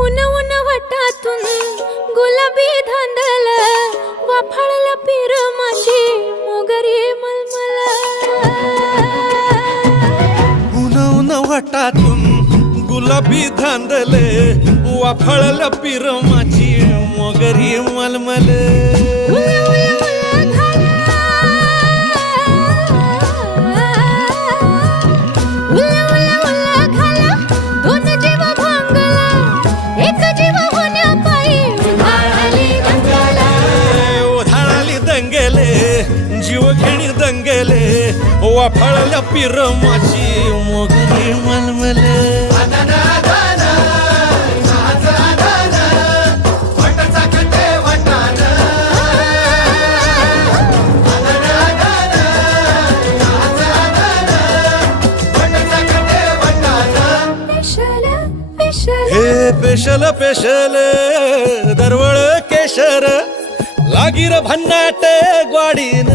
उन उन वटातून गुलाबी धांदल वाफाळला पीर माझी मोगरी मलमल उन उन वटातून गुलाबी धांदले वाफाळला पीर माझी मोगरी मलमल जीवघेणी दंगेले वाफाळल्या पीर माझी मोगरी मलमल हे पेशल पेशल दरवळ केशर लागिर भन्नाट ग्वाडीन